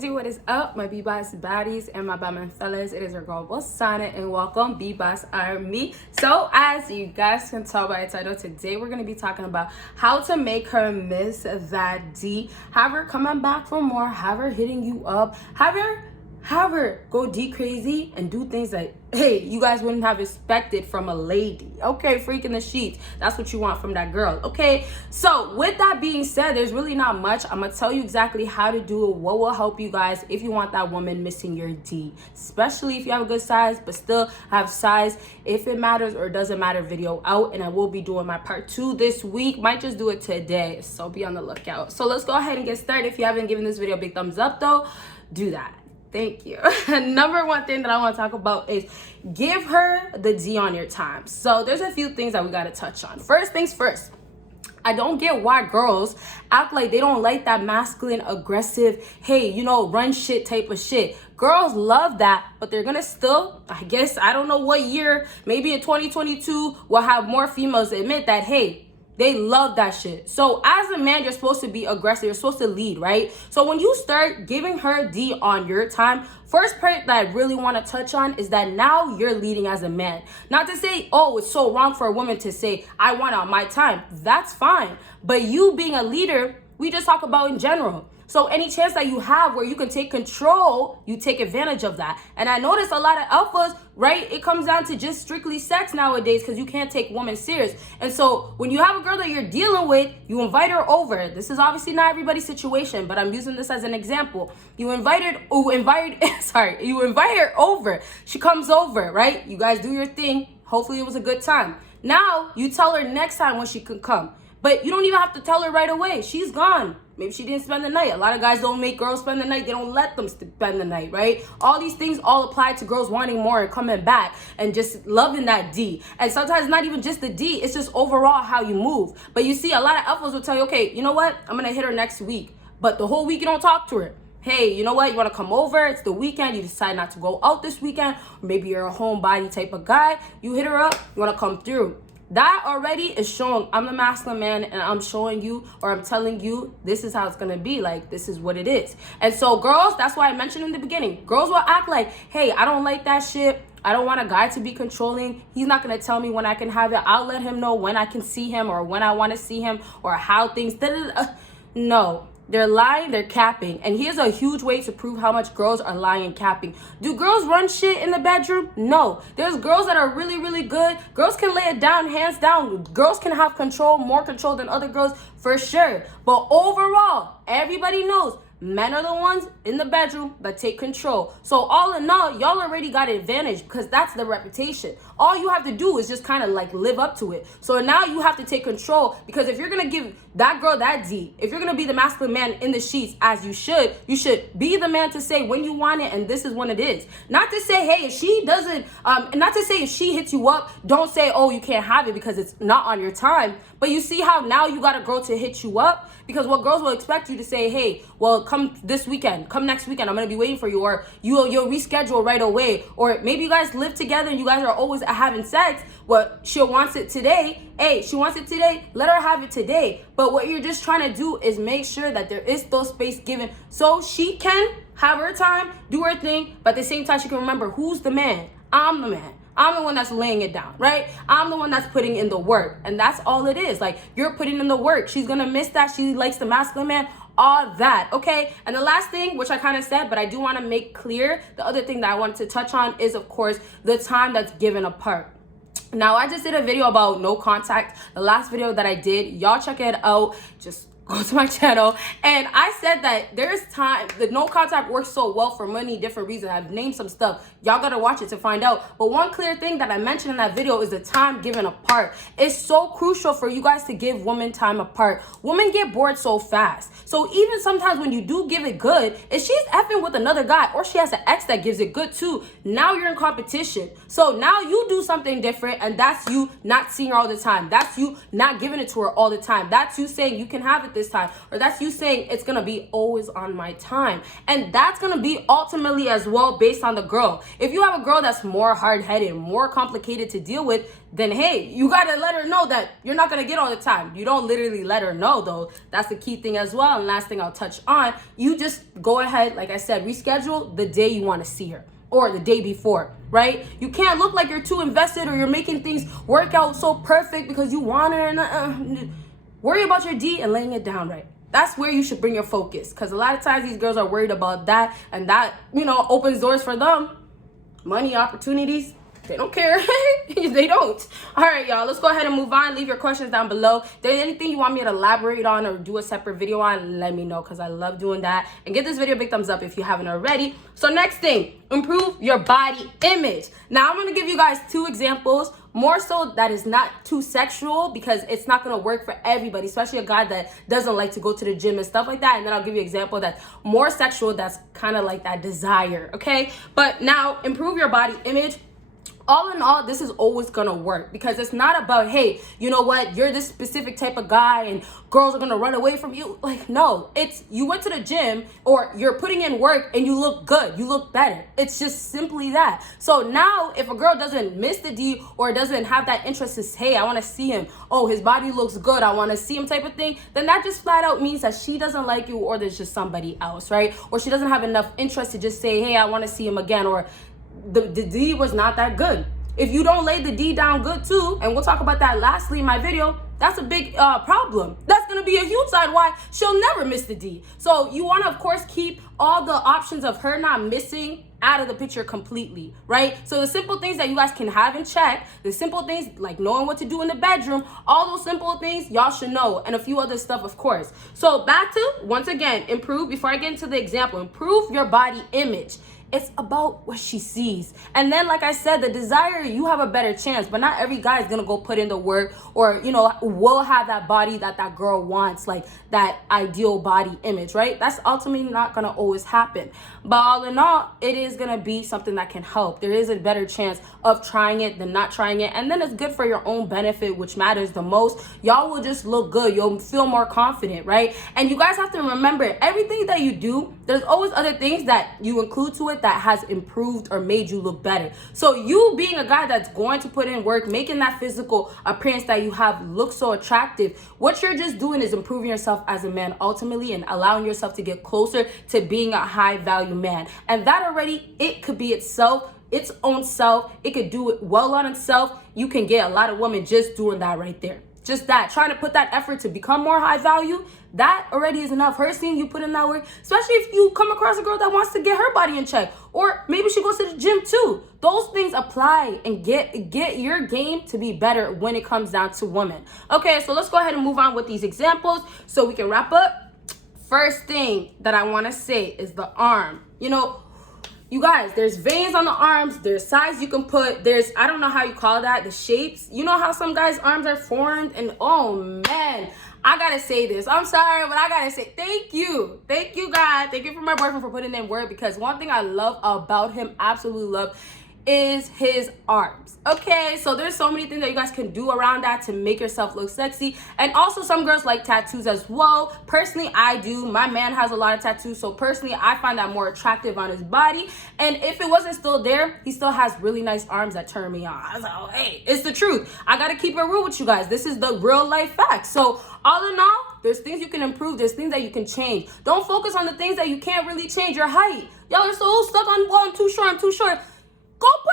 do? What is up, my BBossBaddies and my Batman fellas? It is your girl Bosana, and welcome BBossArmy. So as you guys can tell by the title, today we're going to be talking about how to make her miss that D, have her coming back for more, have her hitting you up, have her go D crazy and do things that, hey, you guys wouldn't have expected from a lady. Okay, freaking the sheets. That's what you want from that girl. Okay, so with that being said, there's really not much. I'm gonna tell you exactly how to do it, what will help you guys if you want that woman missing your D, especially if you have a good size but still have size. If it matters or doesn't matter video out, and I will be doing my part 2 this week. Might just do it today, so be on the lookout. So let's go ahead and get started. If you haven't given this video a big thumbs up though, do that. Thank you. Number one thing that I want to talk about is give her the D on your time. So there's a few things that we got to touch on. First things first, I don't get why girls act like they don't like that masculine, aggressive, hey, you know, run shit type of shit. Girls love that, but they're gonna still, I guess, I don't know what year, maybe in 2022, we'll have more females admit that, hey, they love that shit. So as a man, you're supposed to be aggressive. You're supposed to lead, right? So when you start giving her D on your time, first part that I really want to touch on is that now you're leading as a man. Not to say, oh, it's so wrong for a woman to say, I want it on my time. That's fine. But you being a leader, we just talk about in general. So any chance that you have where you can take control, you take advantage of that. And I notice a lot of alphas, right? It comes down to just strictly sex nowadays because you can't take women serious. And so when you have a girl that you're dealing with, you invite her over. This is obviously not everybody's situation, but I'm using this as an example. You invite her over. She comes over, right? You guys do your thing. Hopefully it was a good time. Now you tell her next time when she can come. But you don't even have to tell her right away. She's gone. Maybe she didn't spend the night. A lot of guys don't make girls spend the night. They don't let them spend the night, right? All these things all apply to girls wanting more and coming back and just loving that D. And sometimes not even just the D. It's just overall how you move. But you see, a lot of alphas will tell you, okay, you know what? I'm going to hit her next week. But the whole week you don't talk to her. Hey, you know what? You want to come over? It's the weekend. You decide not to go out this weekend. Or maybe you're a homebody type of guy. You hit her up. You want to come through. That already is showing I'm the masculine man, and I'm showing you, or I'm telling you, this is how it's gonna be. Like, this is what it is. And so girls, that's why I mentioned in the beginning, girls will act like, hey, I don't like that shit. I don't want a guy to be controlling. He's not gonna tell me when I can have it. I'll let him know when I can see him or when I want to see him or how things. No. They're lying, they're capping. And here's a huge way to prove how much girls are lying and capping. Do girls run shit in the bedroom? No. There's girls that are really, really good. Girls can lay it down, hands down. Girls can have control, more control than other girls, for sure. But overall, everybody knows men are the ones in the bedroom that take control. So all in all, y'all already got an advantage because that's the reputation. All you have to do is just kind of like live up to it. So now you have to take control, because if you're going to give that girl that D, if you're going to be the masculine man in the sheets, as you should be the man to say when you want it and this is when it is. Not to say, hey, if she doesn't, not to say if she hits you up, don't say, oh, you can't have it because it's not on your time. But you see how now you got a girl to hit you up? Because what girls will expect you to say, hey, well, come this weekend, come next weekend, I'm going to be waiting for you, or you'll reschedule right away. Or maybe you guys live together and you guys are always having sex. Well, she wants it today. Hey, she wants it today. Let her have it today. But what you're just trying to do is make sure that there is still space given so she can have her time, do her thing, but at the same time she can remember who's the man. I'm the man. I'm the one that's laying it down, right? I'm the one that's putting in the work. And that's all it is. Like, you're putting in the work. She's going to miss that. She likes the masculine man. All that, okay? And the last thing, which I kind of said, but I do want to make clear, the other thing that I wanted to touch on is, of course, the time that's given apart. Now, I just did a video about no contact. The last video that I did, y'all check it out. Just go to my channel. And I said that there's time, the no contact works so well for many different reasons. I've named some stuff. Y'all gotta watch it to find out. But one clear thing that I mentioned in that video is the time given apart. It's so crucial for you guys to give women time apart. Women get bored so fast. So even sometimes when you do give it good, if she's effing with another guy or she has an ex that gives it good too, now you're in competition. So now you do something different, and that's you not seeing her all the time. That's you not giving it to her all the time. That's you saying you can have it this time, or that's you saying it's gonna be always on my time. And that's gonna be ultimately as well based on the girl. If you have a girl that's more hard-headed, more complicated to deal with, then hey, you gotta let her know that you're not gonna get all the time. You don't literally let her know though. That's the key thing as well. And last thing I'll touch on, you just go ahead, like I said, reschedule the day you wanna see her, or the day before, right? You can't look like you're too invested or you're making things work out so perfect because you want her and worry about your D and laying it down right. That's where you should bring your focus, because a lot of times these girls are worried about that, and that, you know, opens doors for them. Money, opportunities, they don't care. They don't. All right, y'all, let's go ahead and move on. Leave your questions down below. If there's anything you want me to elaborate on or do a separate video on, let me know, because I love doing that. And give this video a big thumbs up if you haven't already. So next thing, improve your body image. Now I'm going to give you guys 2 examples, more so that is not too sexual, because it's not going to work for everybody, especially a guy that doesn't like to go to the gym and stuff like that. And then I'll give you an example that's more sexual, that's kind of like that desire, okay? But now, improve your body image. All in all, this is always gonna work, because it's not about, hey, you know what, you're this specific type of guy and girls are gonna run away from you. Like, no, it's you went to the gym or you're putting in work and you look good, you look better. It's just simply that. So now if a girl doesn't miss the D or doesn't have that interest to say, hey, I want to see him, oh, his body looks good, I want to see him type of thing, then that just flat out means that she doesn't like you, or there's just somebody else, right? Or she doesn't have enough interest to just say, hey, I want to see him again, or the D was not that good. If you don't lay the D down good too, and we'll talk about that lastly in my video, that's a big problem. That's going to be a huge sign why she'll never miss the D. So you want to, of course, keep all the options of her not missing out of the picture completely, right? So the simple things that you guys can have in check, the simple things like knowing what to do in the bedroom, all those simple things y'all should know, and a few other stuff, of course. So back to, once again, improve, before I get into the example, improve your body image. It's about what she sees. And then, like I said, the desire, you have a better chance, but not every guy is going to go put in the work, or, you know, will have that body that that girl wants, like that ideal body image, right? That's ultimately not going to always happen. But all in all, it is going to be something that can help. There is a better chance of trying it than not trying it. And then it's good for your own benefit, which matters the most. Y'all will just look good. You'll feel more confident, right? And you guys have to remember, everything that you do, there's always other things that you include to it that has improved or made you look better. So you being a guy that's going to put in work, making that physical appearance that you have look so attractive, what you're just doing is improving yourself as a man ultimately, and allowing yourself to get closer to being a high value man. And that already, it could be itself, its own self. It could do it well on itself. You can get a lot of women just doing that right there. Just that, trying to put that effort to become more high value, that already is enough. Her seeing you put in that work, especially if you come across a girl that wants to get her body in check, or maybe she goes to the gym too. Those things apply, and get your game to be better when it comes down to women. Okay, so let's go ahead and move on with these examples so we can wrap up. First thing that I want to say is the arm. You know, you guys, there's veins on the arms, there's size you can put, there's, I don't know how you call that, the shapes. You know how some guys' arms are formed, and oh man, I gotta say this. I'm sorry, but I gotta say thank you. Thank you, God. Thank you for my boyfriend for putting in work, because one thing I love about him, absolutely love, is his arms. Okay, so there's so many things that you guys can do around that to make yourself look sexy. And also, some girls like tattoos as well. Personally, I do. My man has a lot of tattoos, so personally I find that more attractive on his body. And if it wasn't still there, he still has really nice arms that turn me on. I was like, oh, hey, it's the truth. I gotta keep it real with you guys. This is the real life facts. So all in all, there's things you can improve. There's things that you can change. Don't focus on the things that you can't really change. Your height. Y'all are so stuck on, well, I'm too short, I'm too short. Go put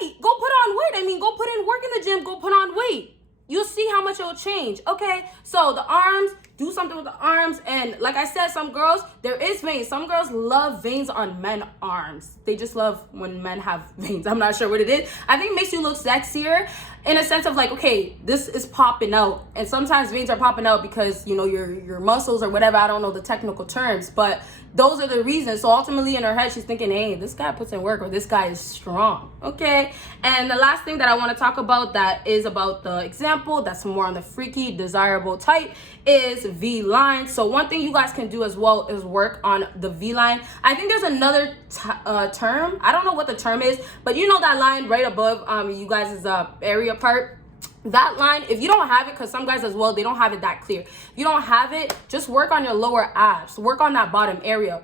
in weight. Go put on weight. I mean, go put in work in the gym. Go put on weight. You'll see how much it'll change. Okay, so the arms, do something with the arms. And like I said, some girls, there is veins. Some girls love veins on men's arms. They just love when men have veins. I'm not sure what it is. I think it makes you look sexier in a sense of like, okay, this is popping out. And sometimes veins are popping out because, you know, your muscles or whatever. I don't know the technical terms, but those are the reasons. So ultimately in her head, she's thinking, hey, this guy puts in work, or this guy is strong. Okay. And the last thing that I want to talk about that is about the example that's more on the freaky, desirable type is V-line. So one thing you guys can do as well is work on the V-line. I think there's another term. I don't know what the term is, but you know that line right above you guys' area part. that line, if you don't have it, because some guys as well, they don't have it that clear. If you don't have it, just work on your lower abs. Work on that bottom area.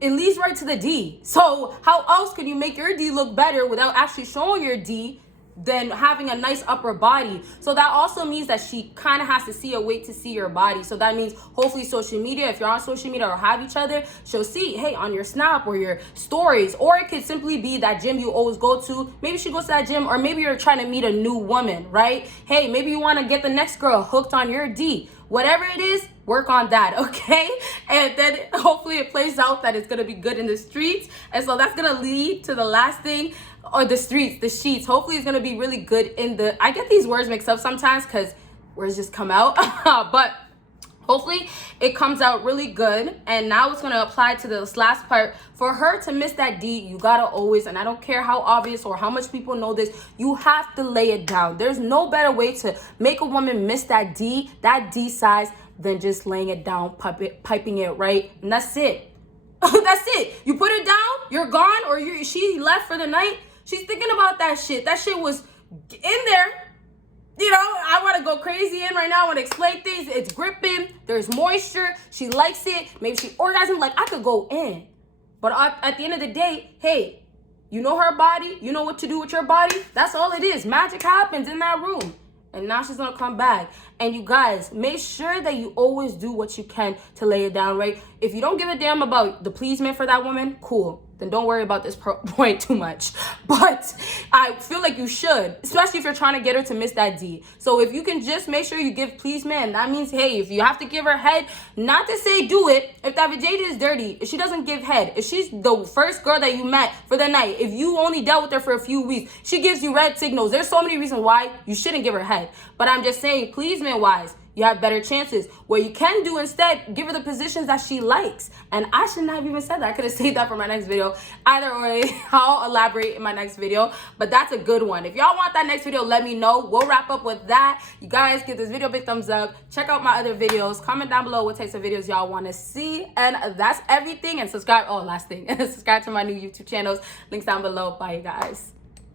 It leads right to the D. So how else can you make your D look better without actually showing your D than having a nice upper body? So that also means that she kind of has to see a way to see your body. So that means hopefully social media, if you're on social media or have each other, she'll see, hey, on your snap or your stories. Or it could simply be that gym you always go to. Maybe she goes to that gym, or maybe you're trying to meet a new woman, right? Hey, maybe you want to get the next girl hooked on your D. Whatever it is, work on that, okay? And then hopefully it plays out that it's gonna be good in the streets. And so that's gonna lead to the last thing, or the streets, the sheets. Hopefully it's gonna be really good in the, I get these words mixed up sometimes because words just come out, but hopefully it comes out really good. And now it's gonna apply to this last part. For her to miss that D, you gotta always, and I don't care how obvious or how much people know this, you have to lay it down. There's no better way to make a woman miss that D size than just laying it down, piping it right, and that's it. That's it. You put it down, you're gone, or she left for the night. She's thinking about that shit. That shit was in there. You know, I want to go crazy in right now. I want to explain things. It's gripping. There's moisture. She likes it. Maybe she orgasms. Like, I could go in. But at the end of the day, hey, you know her body. You know what to do with your body. That's all it is. Magic happens in that room. And now she's going to come back. And you guys, make sure that you always do what you can to lay it down, right? If you don't give a damn about the pleasement for that woman, cool. Then don't worry about this point too much. But I feel like you should, especially if you're trying to get her to miss that D. So if you can just make sure you give pleasement, that means, hey, if you have to give her head, not to say do it. If that vajayjay is dirty, if she doesn't give head, if she's the first girl that you met for the night, if you only dealt with her for a few weeks, she gives you red signals. There's so many reasons why you shouldn't give her head. But I'm just saying, pleasement-wise, you have better chances. What you can do instead, give her the positions that she likes. And I should not have even said that. I could have saved that for my next video. Either way, I'll elaborate in my next video. But that's a good one. If y'all want that next video, let me know. We'll wrap up with that. You guys give this video a big thumbs up. Check out my other videos. Comment down below what types of videos y'all want to see. And that's everything. And subscribe. Oh, last thing. Subscribe to my new YouTube channels. Links down below. Bye, you guys.